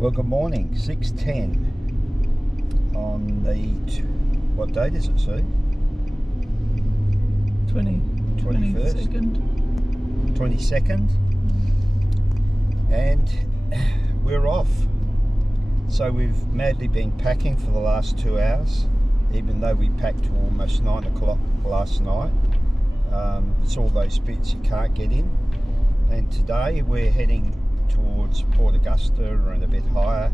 Well, good morning. 6:10 on the what date is it, Sue? 22nd, and we're off. So we've madly been packing for the last 2 hours, even though we packed to almost 9 o'clock last night. It's all those bits you can't get in, and today we're heading towards Port Augusta and a bit higher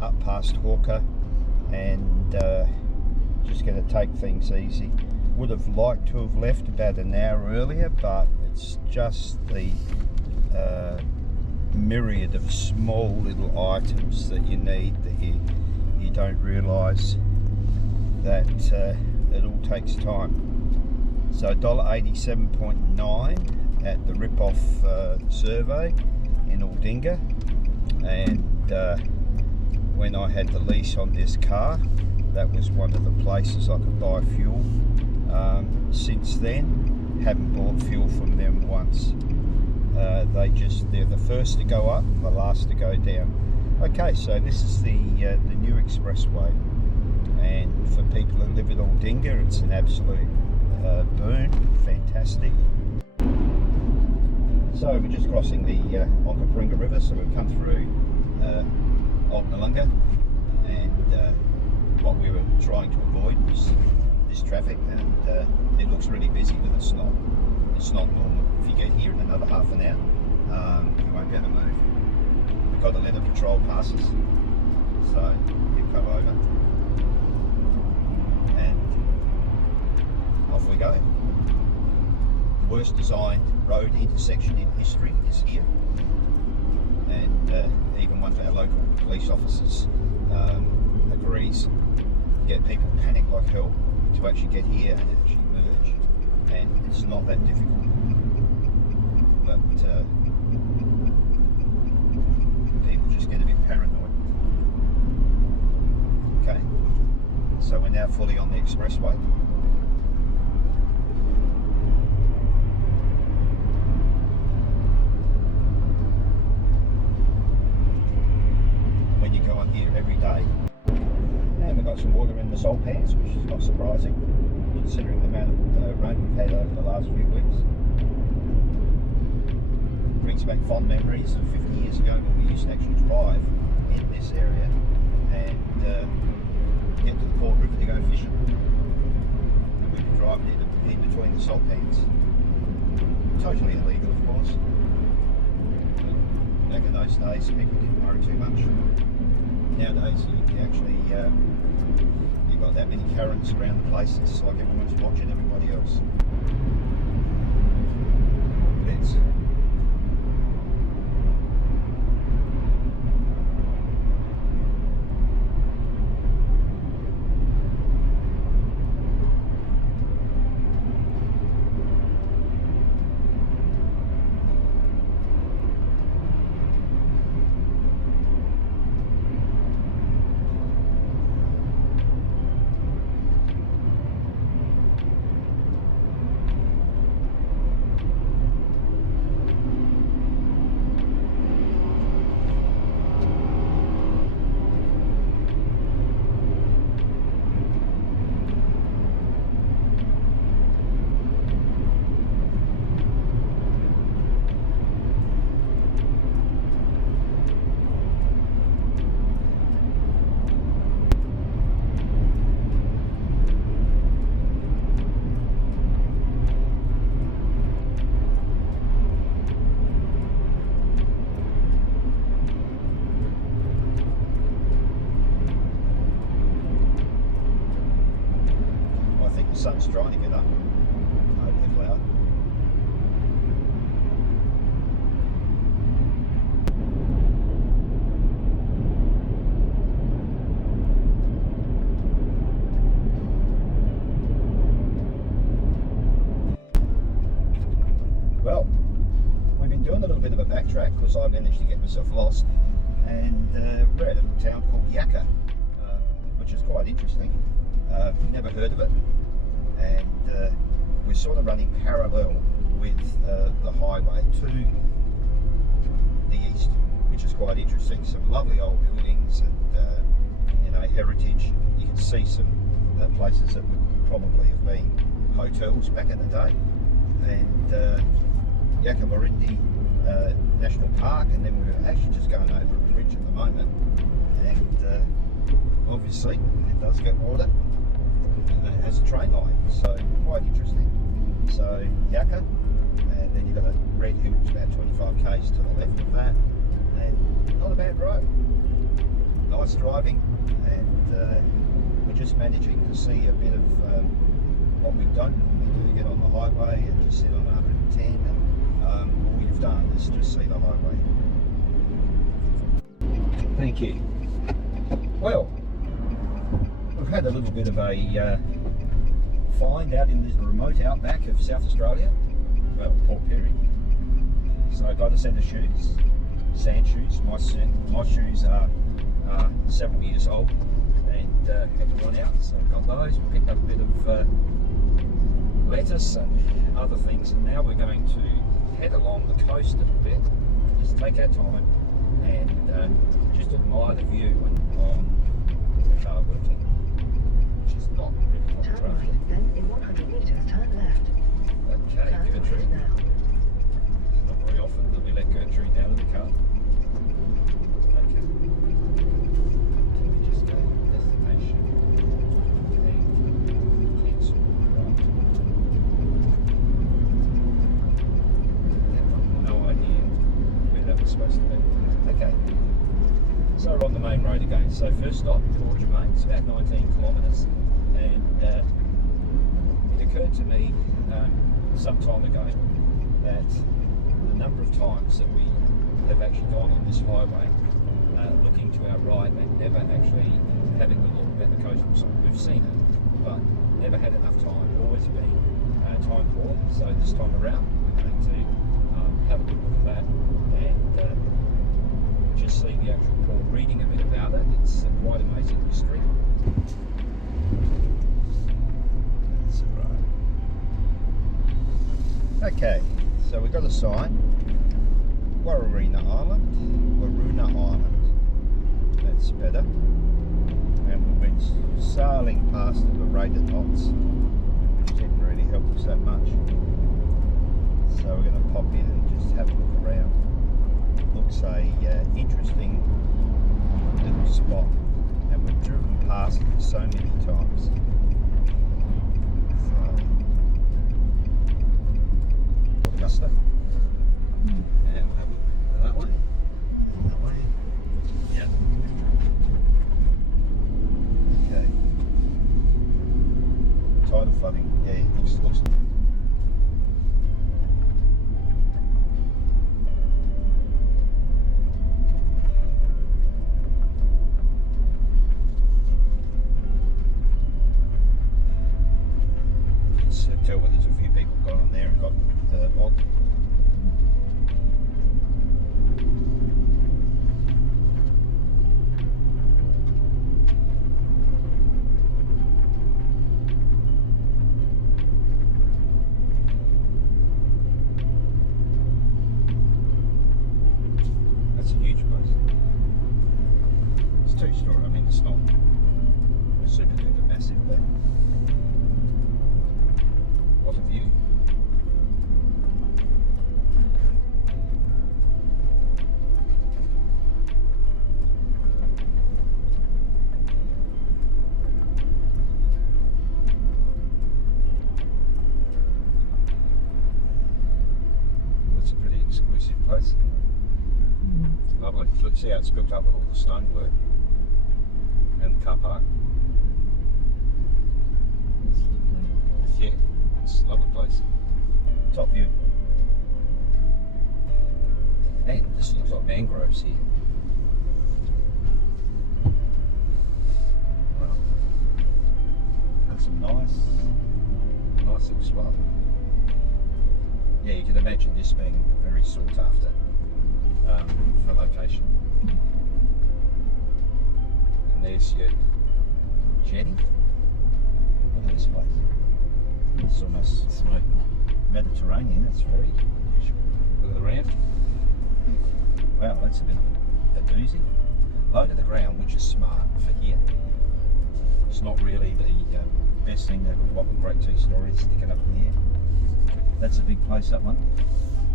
up past Hawker, and just going to take things easy. Would have liked to have left about an hour earlier, but it's just the myriad of small little items that you need that you don't realise that it all takes time. So $1.87.9 at the rip-off survey in Willunga, and when I had the lease on this car, that was one of the places I could buy fuel. Since then, haven't bought fuel from them once. They're the first to go up, the last to go down. Okay, so this is the new expressway, and for people who live at Willunga, it's an absolute boon, fantastic. So we're just crossing the Willunga River, so we've come through Willunga, and what we were trying to avoid was this traffic, and it looks really busy, but it's not normal. If you get here in another half an hour, you won't be able to move. We've got to let the patrol pass us, so you come over, and off we go. The worst designed road intersection in history is here, and even one of our local police officers agrees. Get people panic like hell to actually get here and actually merge, and it's not that difficult, but people just get a bit paranoid. Okay, so we're now fully on the expressway. When you go on here every day, and we've got some water in the salt pans, which is not surprising considering the amount of rain we've had over the last few weeks. Brings back fond memories of 50 years ago when we used to actually drive in this area and get to the Port River to go fishing. And we'd be driving in between the salt pans. Totally illegal, of course. Back in those days, people didn't worry too much. Nowadays, you actually you've got that many currents around the place. It's like everyone's watching everybody else. Let's. The sun's trying to get up over the cloud. Well, we've been doing a little bit of a backtrack because I managed to get myself lost, and we're at a little town called Yaka, which is quite interesting. Never heard of it, and we're sort of running parallel with the highway to the east, which is quite interesting. Some lovely old buildings and you know, heritage. You can see some places that would probably have been hotels back in the day. And Yakawarindi National Park, and then we're actually just going over a bridge at the moment. And obviously it does get water. It has a train line, so quite interesting. So Yaka, and then you've got a red hills about 25 k's to the left of that, and not a bad road. Nice driving, and we're just managing to see a bit of what we don't normally do, get on the highway and just sit on 110, and all we've done is just see the highway. Thank you. Well, we've had a little bit of a find out in the remote outback of South Australia, well, Port Perry. So I got a set of shoes, sand shoes. My shoes are several years old, and had to run out, so I got those. We picked up a bit of lettuce and other things, and now we're going to head along the coast a little bit, just take our time and just admire the view on the car working, which is not really long Turn traffic. right, then in 100 metres turn left. Okay, Turn Gertrude. right now. It's not very often that we let Gertrude out of the car. Okay. Can we just go to the destination and cancel? Right. Have no idea where that was supposed to be. Okay. So we're on the main road again. So first stop, Port Germain. It's about 19 kilometres, and it occurred to me some time ago that the number of times that we have actually gone on this highway looking to our right and never actually having a look at the coastal side. We've seen it, but never had enough time, always been time poor. So this time around we're going to have a good look at that and just see the actual port, reading a bit about it. It's quite amazing history. That's right. Okay, so we've got a sign, Warrina Island, that's better, and we went sailing past at the rate of knots, which didn't really help us that much, so we're going to pop in and just have a look around. Looks a interesting little spot, and we've driven past it so many times. Augusta. And we'll have a look that way. That way. Yeah. Okay. Tidal flooding. Yeah, it looks. Tell where there's a few people got on there and got what. That's a huge place. It's two-story. I mean, it's not super duper massive, but what a view. Well, it's a pretty exclusive place. Lovely. Look, see how it's built up with all the stonework and the car park. Yeah, it's a lovely place. Top view. Hey, this looks like mangroves here. Wow. Got some nice little spot. Yeah, you can imagine this being very sought after for location. And there's your jetty. Look at this place. It's almost Mediterranean. It's very. Look at the ramp. Wow, that's a bit of a a doozy. Low to the ground, which is smart for here. It's not really the best thing to have a whopper great tea stories sticking up in the air. That's a big place, that one.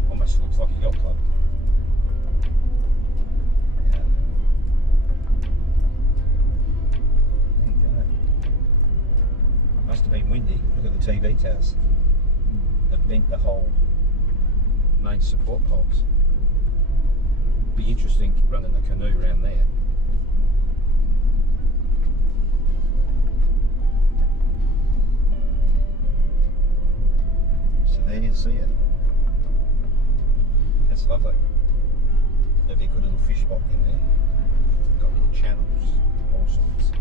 Almost looks like a yacht club. Yeah. There you go. Must have been windy. Look at the TV towers. They've bent the whole main support poles. Be interesting running a canoe around there. So there you see it. That's lovely. There'd be a good little fish spot in there. Got little channels, all sorts.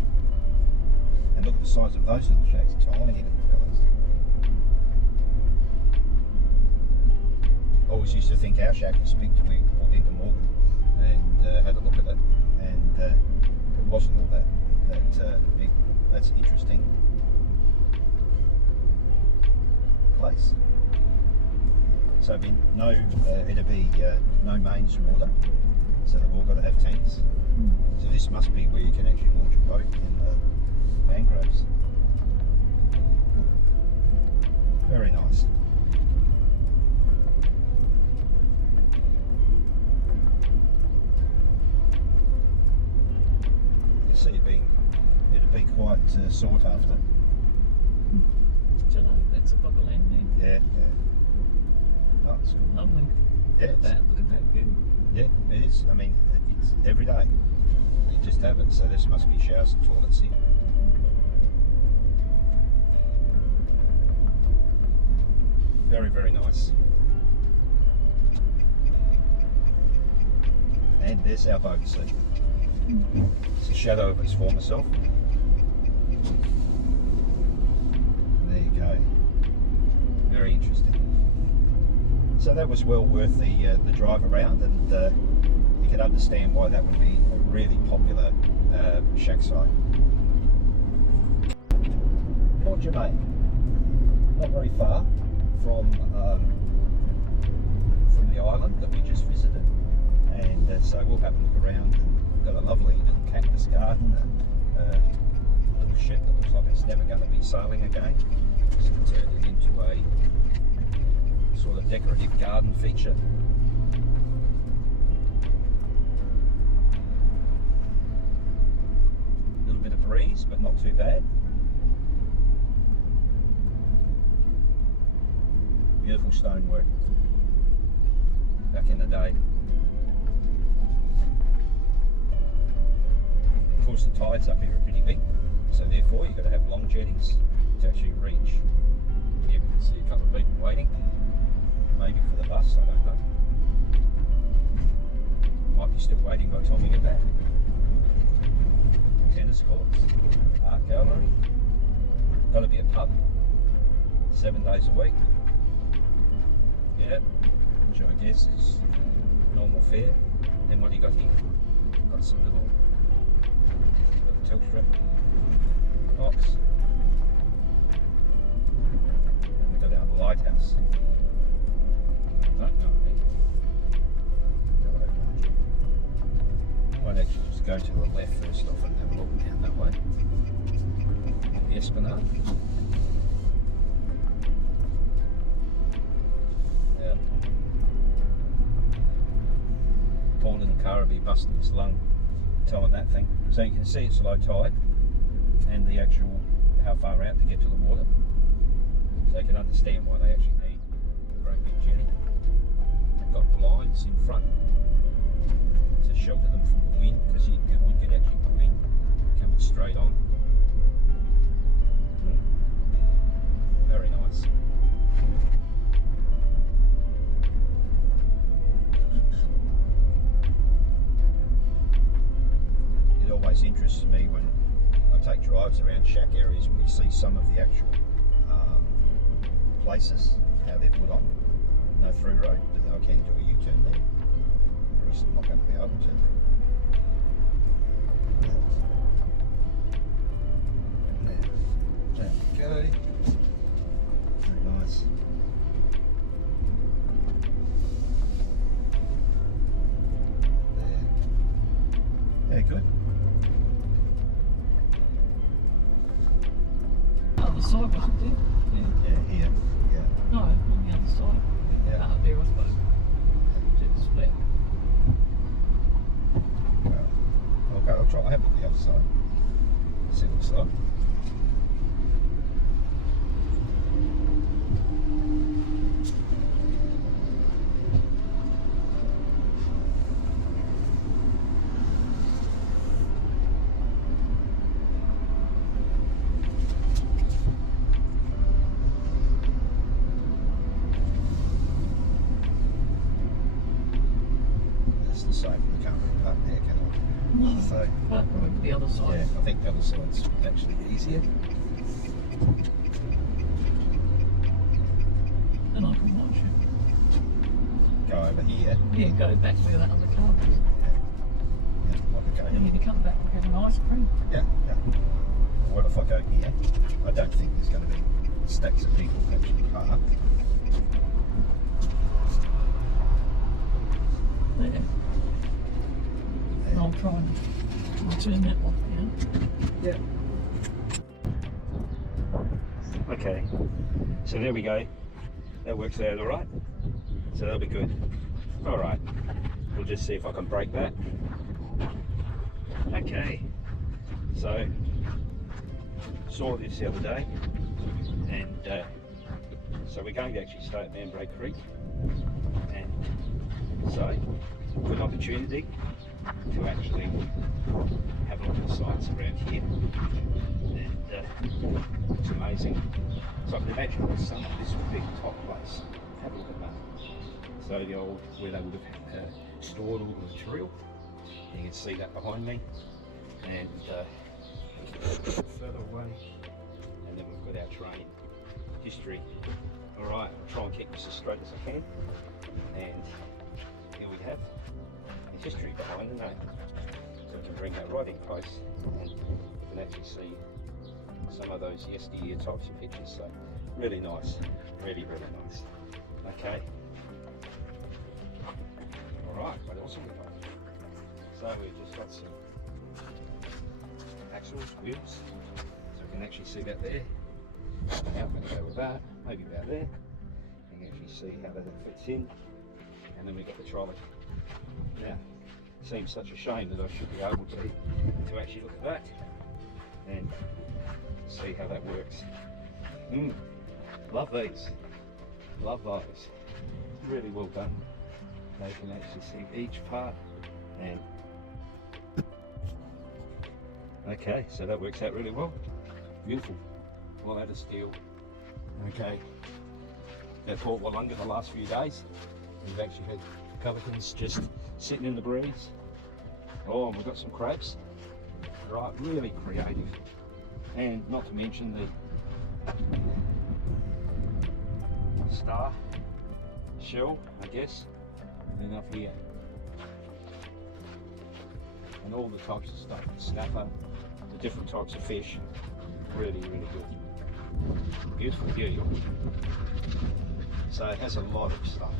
And look at the size of those little shacks, tiny little fellas. Always used to think our shack was big till we pulled into Morgan and had a look at it, and it wasn't all that big. That's an interesting place. So it'd be no mains water, so they've all got to have tanks. So this must be where you can actually launch a boat in the mangroves. Very nice. You see it'd be quite sought after. Do you know, that's a proper land name. Yeah, yeah. Oh, it's good. Lovely. Yeah, Look at that view. yeah, it is. I mean, it's every day. You just have it, so this must be showers and toilets here. Very, very nice. And there's our boat, see. It's a shadow of its former self. There you go. Very interesting. So that was well worth the drive around, and you can understand why that would be a really popular shack site. Port Germain, not very far from the island that we just visited, and so we'll have a look around. Got a lovely little cactus garden, a little ship that looks like it's never going to be sailing again. It's turned it into a sort of decorative garden feature. A little bit of breeze, but not too bad. Beautiful stonework back in the day. Of course, the tides up here are pretty big, so therefore you've got to have long jetties to actually reach. Here we can see a couple of people waiting, maybe for the bus, I don't know. Might be still waiting by the time we get back. Tennis courts, art gallery, got to be a pub, 7 days a week. Yeah, which I guess is normal fare. Then what do you got here? Got some little tilt strap box. And we've got our lighthouse. I don't know. Might actually just go to the left first off and have a look down that way. The Esplanade. Yeah. Paul and Cara be busting his lung towing that thing. So you can see it's low tide and the actual how far out to get to the water. So you can understand why they actually need a great big jetty. They've got blinds in front to shelter them from the wind, because you would get actually the wind coming straight on. Very nice. It always interests me when I take drives around shack areas and we see some of the actual places, how they're put on. No through road, but I can do a U-turn there. The rest I'm not going to be able to. There we go. Very nice. There. Yeah, good. Other side wasn't there? Yeah, here. Yeah. No, on the other side. Yeah. Up there, I suppose. It's split. Well, okay, I'll try. I have the other side. See what it's like. That's the same. You can't really park there, can I? No, So, but over the other side. yeah, I think the other side's actually easier. And I can watch it. Go over here. Yeah, go back where that other car was. Yeah, like I go And here. you come back and get an ice cream. Yeah, yeah. What if I go here? I don't think there's going to be stacks of people actually parked. There. And I'll try and turn that off now. Yeah. Okay, so there we go. That works out all right. So that'll be good. All right, we'll just see if I can break that. Okay, so saw this the other day, and so we're going to actually stay at Mambray Creek, and so good opportunity to actually have a look at the sites around here, and it's amazing. So I can imagine that some of this would be the top place. Have a look at that. So the old, where they would have stored all the material. You can see that behind me, and further away, and then we've got our train history. All right, I'll try and keep this as straight as I can, and here we have a history behind the name. So we can bring that right in close, and you can actually see some of those yesteryear types of pictures. So really nice, really, really nice. Okay. All right, what else have we got? So we've just got some axles, wheels, so we can actually see that there. Now I'm going to go with that, maybe about there. You can actually see how that fits in, and then we got the trolley. Now, it seems such a shame that I should be able to actually look at that and see how that works. Love these, love those. Really well done. They can actually see each part, and okay, so that works out really well. Beautiful. All out of steel. Okay. At Port Willunga the last few days, we've actually had pelicans just sitting in the breeze. Oh, and we've got some crabs. Right, really creative. And not to mention the star shell, I guess. And up here. And all the types of stuff, snapper, the different types of fish. Really, really good. Beautiful view. So it has a lot of stuff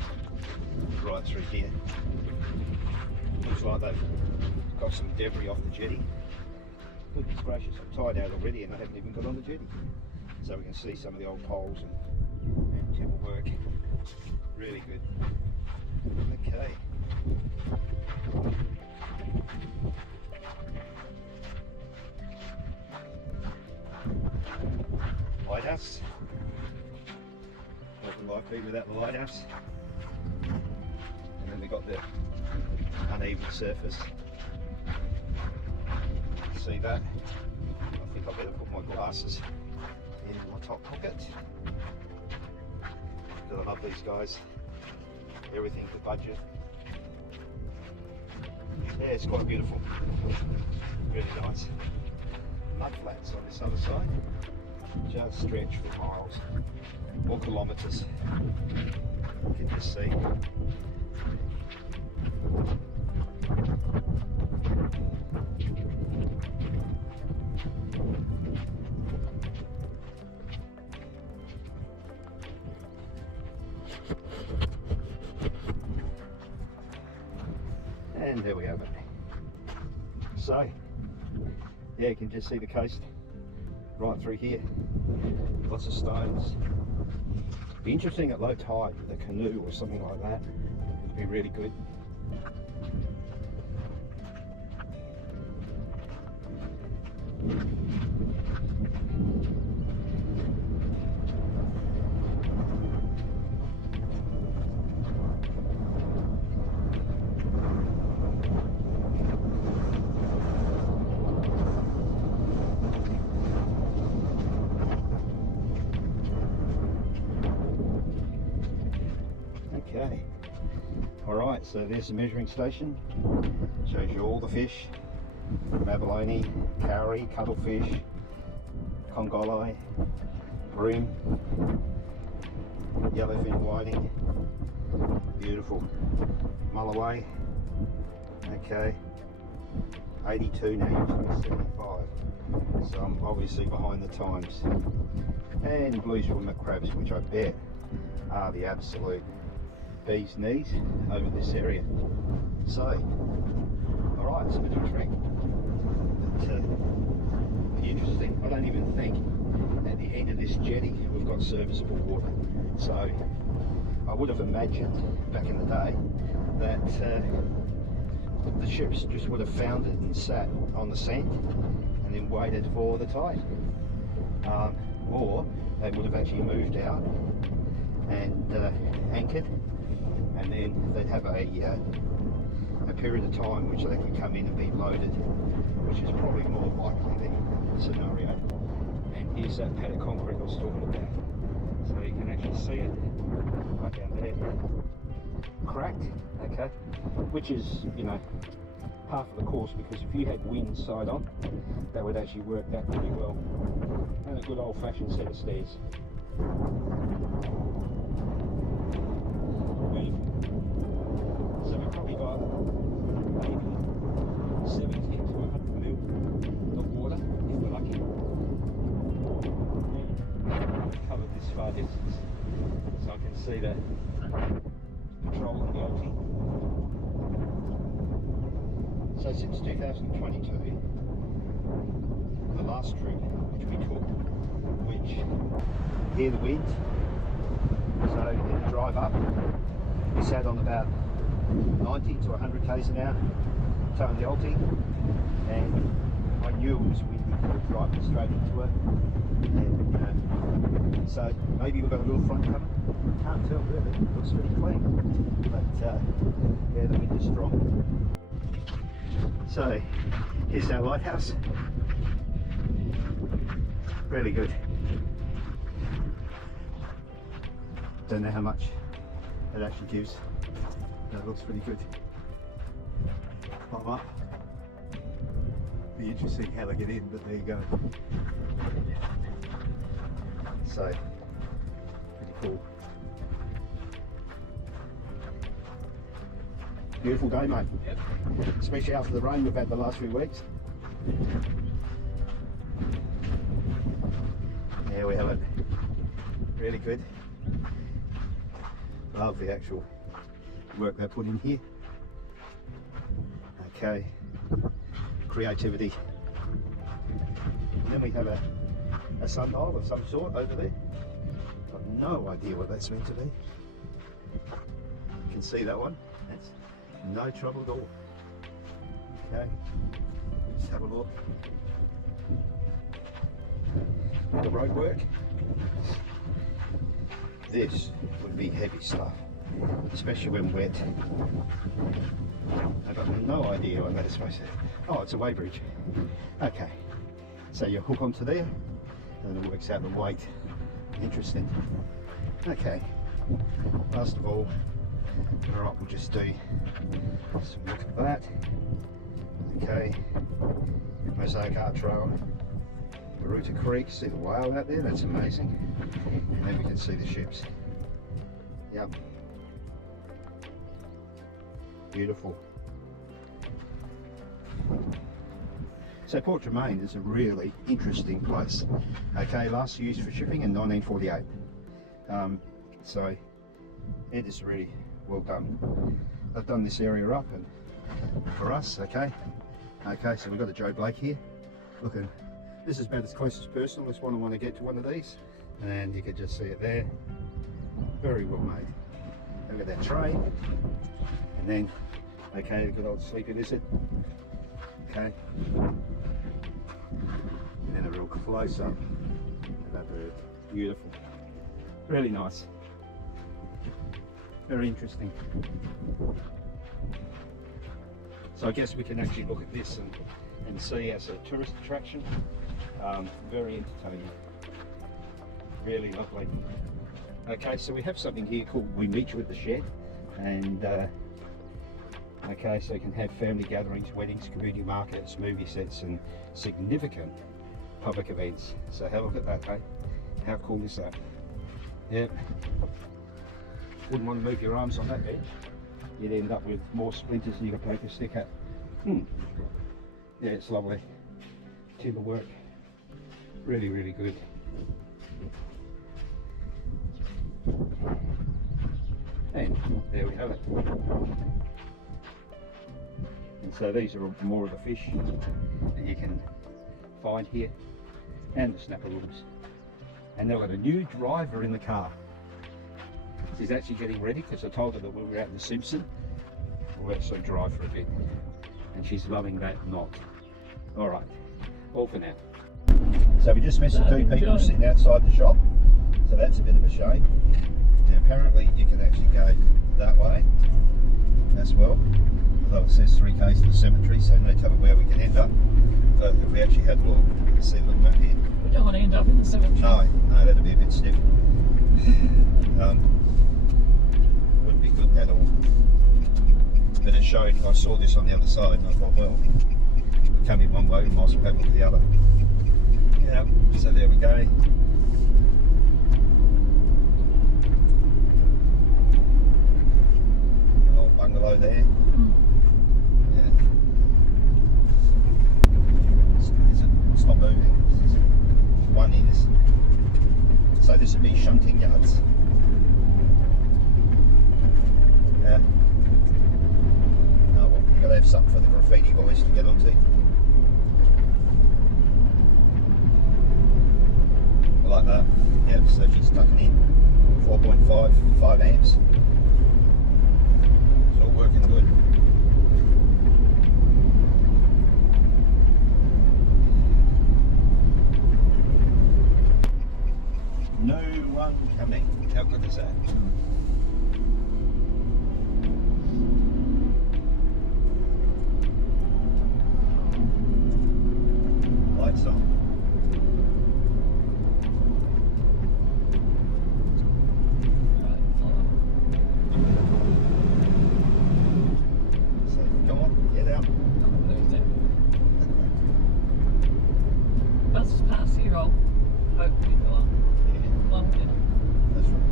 right through here. Looks like they've got some debris off the jetty. Goodness gracious, I'm tired out already and I haven't even got on the jetty. So we can see some of the old poles and timber work. Really good. Okay. Lighthouse. Nothing like be without the lighthouse. And then we got the uneven surface. See that? I think I better put my glasses in my top pocket. Because I love these guys. Everything for budget. Yeah, it's quite beautiful. Really nice. Mud flats on this other side. Just stretch for miles or kilometres. You can just see. And there we have it. So yeah, you can just see the coast right through here. Lots of stones. Be interesting at low tide with a canoe or something like that. It'd be really good. Okay, alright, so there's the measuring station. Shows you all the fish: abalone, cowrie, cuttlefish, congolai, bream, yellowfin whiting, beautiful, mulloway. Okay, 82 now, usually 75, so I'm obviously behind the times. And blue swimmer crabs, which I bet are the absolute bee's knees over this area. So, alright, it's a bit of a trek, but interesting. I don't even think at the end of this jetty we've got serviceable water. So I would have imagined back in the day that the ships just would have foundered and sat on the sand and then waited for the tide, or they would have actually moved out and anchored, and then they'd have a period of time which they could come in and be loaded, which is probably more likely the scenario. And here's that pad of concrete I was talking about, so you can actually see it right down there, cracked. Okay, which is, you know, half of the course, because if you had wind side on, that would actually work out pretty well. And a good old-fashioned set of stairs. So we've probably got maybe 70 to 100 mil of water if we're lucky. And I've covered this far distance, so I can see the patrol and the OT. So since 2022, the last trip which we took, which hear the wind, so in the drive up we sat on about 90 to 100 k's an hour, towing the Alti, and I knew it was windy, driving straight into it, and so maybe we've got a little front coming, can't tell really, it looks pretty clean, but yeah, the wind is strong. So here's our lighthouse, really good. Don't know how much it actually gives. That looks pretty good. Climb up. Be interesting how they get in, but there you go. So, pretty cool. Beautiful day, mate. Yep. Especially after the rain we've had the last few weeks. There we have it. Really good. Love the actual work they put in here. Okay, creativity. And then we have a sundial of some sort over there. Got no idea what that's meant to be. You can see that one. That's no trouble at all. Okay, let's have a look. The road work. This would be heavy stuff, especially when wet. I've got no idea what that is supposed to be. Oh, it's a weighbridge. Okay, so you hook onto there and it works out the weight. Interesting. Okay, last of all, alright, we'll just do some look at that. Okay, Mosaic Art Trail, Baruta Creek, see the whale out there, that's amazing. And then we can see the ships. Yep. Beautiful. So Port Germain is a really interesting place. Okay, last used for shipping in 1948. So it is really well done. They've done this area up and for us, okay, Okay, so we've got a Joe Blake here. Look at this is about as close as personal as one I want to get to one of these, and you can just see it there. Very well made. Look at that tray, and then okay, the good old sleeping lizard. Okay, and then a real close up of that bird. Beautiful, really nice, very interesting. So I guess we can actually look at this and see as a tourist attraction. Very entertaining, really lovely. Okay, so we have something here called We Meet You at the Shed, and okay, so you can have family gatherings, weddings, community markets, movie sets, and significant public events. So have a look at that, hey? How cool is that? Yep. Wouldn't want to move your arms on that bench. You'd end up with more splinters than you could poke a stick at. Yeah, it's lovely. Timber work. Really, really good. And there we have it. And so these are more of the fish that you can find here, and the snapper rooms. And they've got a new driver in the car. She's actually getting ready because I told her that we were out in the Simpson. We'll actually drive for a bit, and she's loving that knot. All right, all for now. So we just missed the two people sitting outside the shop, so that's a bit of a shame. Now apparently you can actually go that way as well, although it says 3k's to the cemetery, so no telling where we can end up. But if we actually had a look, let's see a little map here. We don't want to end up in the cemetery. No, that'd be a bit stiff. Wouldn't be good at all. But it showed, I saw this on the other side and I thought, well, we come in one way, we might as well have a look at the other. Yeah, so there we go. An old bungalow there. Yeah. It's not moving. One is. So this would be shunting yards. Yeah. Oh well, you've got to have something for the graffiti boys to get onto. I like that. Yep, so she's tucking in 4.5, 5 amps. It's all working good. No one coming. How good is that? Lights on. So come on, get out. Bus is past here, I'll hopefully go up. That's right.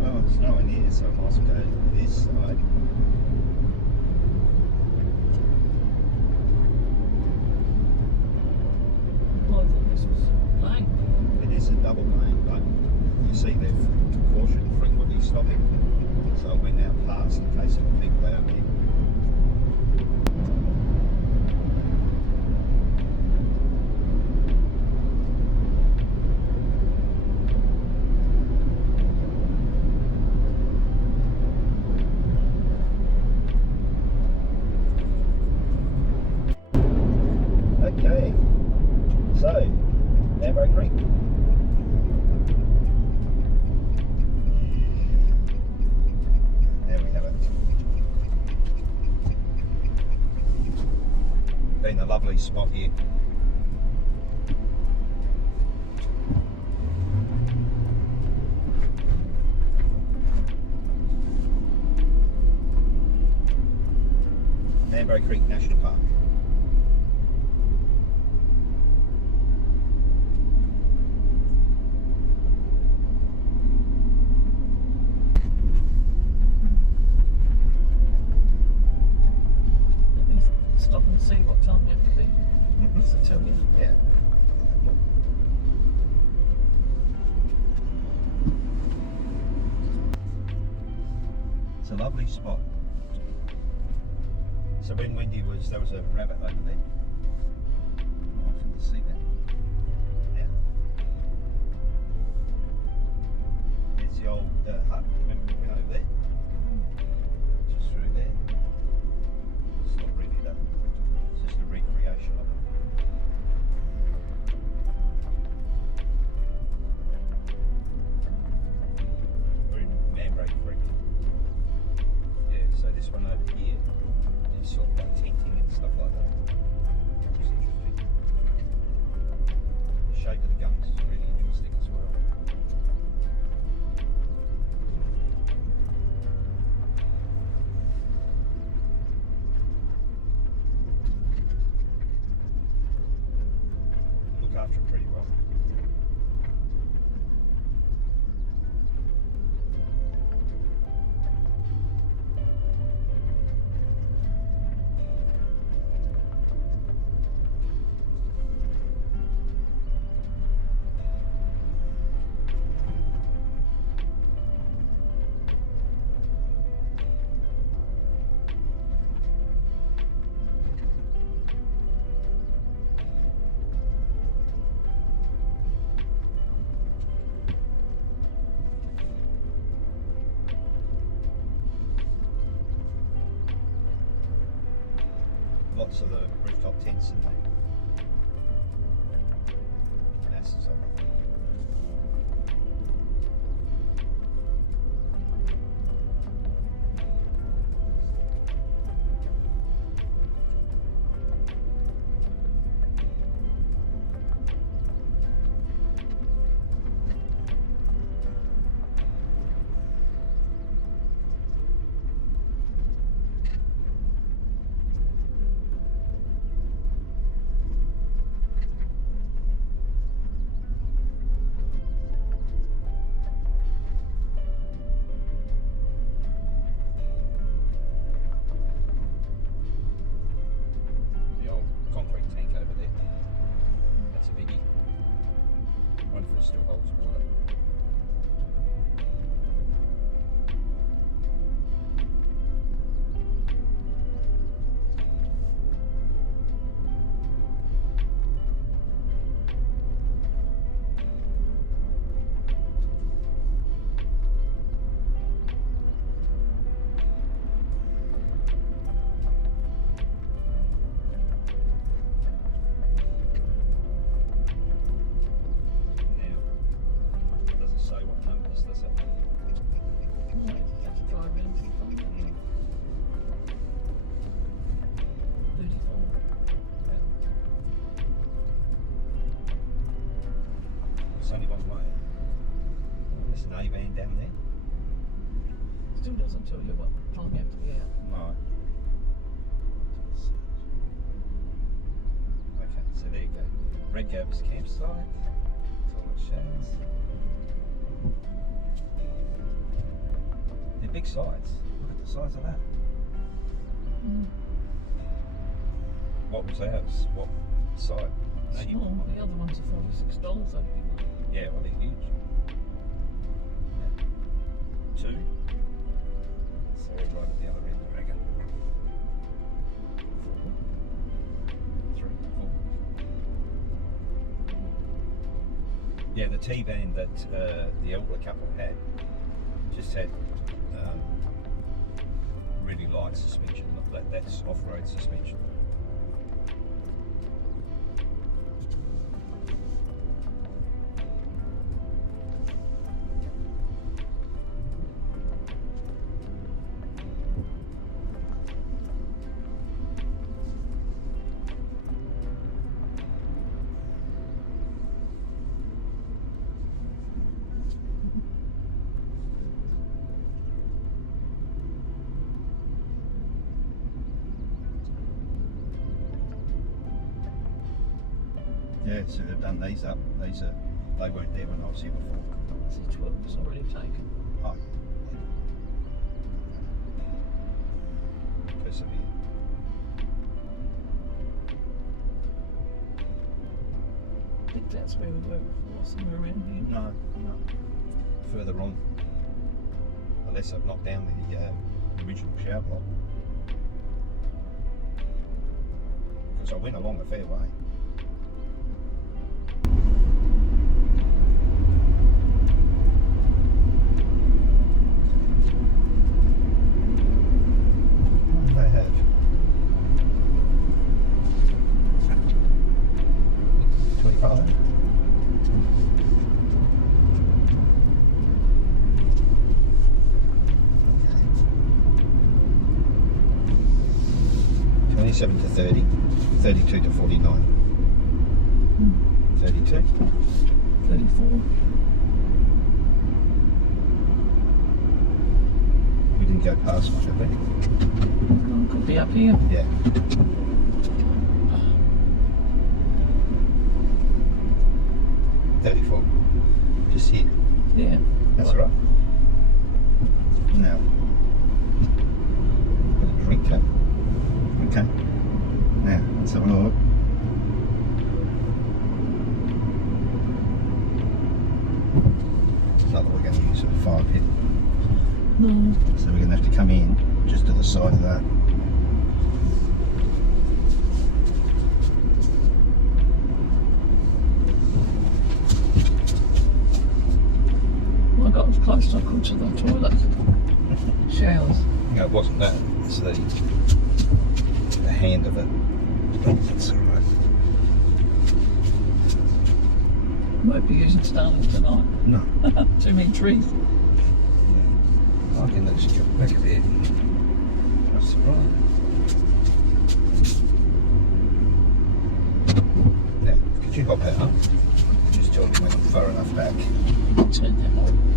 Well, it's nowhere near, so I might as well go to this side. Well, I thought this was lane. It is a double lane, but you see they've cautioned frequently stopping, so we're now past in case of people out here. Okay, so Mambray Creek. There we have it. Been a lovely spot here. Mambray Creek National Park. Let me stop and see what time you have to be. Just to tell you. Yeah. It's a lovely spot. So when Wendy was, there was a rabbit over there. Often to see that. Now, there's the old hut. Remember we went over there? Just through there. It's not really that. It's just a recreation of it. We're in Mambray Creek. Yeah, so this one over here is sort of like tenting and stuff like that. Which is interesting. The shape of the guns is really interesting as well. Look after it pretty well. Lots of the rooftop tents in there. Masses of them. The old concrete tank over there. That's a biggie. I wonder if it still holds water. Now, it doesn't say what numbers, does it? That's 5 minutes. 34. Yeah. There's only one way. There's an A-van down there. Still doesn't tell you what time you have to be out. No. Okay, so there you go. Red Gab's campsite. Toilet showers. They're big sites. Look at the size of that. What was ours? What site? No, you- Small. The other ones are $46. They'd be like Yeah, well, they're huge. Yeah. 2. So we're right at the other end, I reckon. 4. 3, 4. Yeah, the T-van that the elder couple had just had really light suspension. That's off-road suspension. Yeah, so they've done these up. These are, they weren't there when I was here before. See, 12 is already taken. Oh. Persevere. I think that's where we were before, somewhere around here. No, no. Further on. Unless I've knocked down the original shower block. Because I went along a fair way. What do they have? 25. $27 to $30, $32 to $49. 32. 34. We didn't go past one, did we? Oh, could be up here. Yeah. $34. Just here. Yeah. That's all right. Now, got a drink cup. Okay. Now, let's have a look. Not that we're going to use a fire pit. No. So we're going to have to come in just to the side of that. I got as close as I could to the toilet. Showers. No, it wasn't that. It's the hand of it. But that's all right. Won't be using Starling tonight. No. Too many trees. I can let you go back a bit. That's all right. Now, could you hop out? Just tell me when I'm far enough back. Turn that on.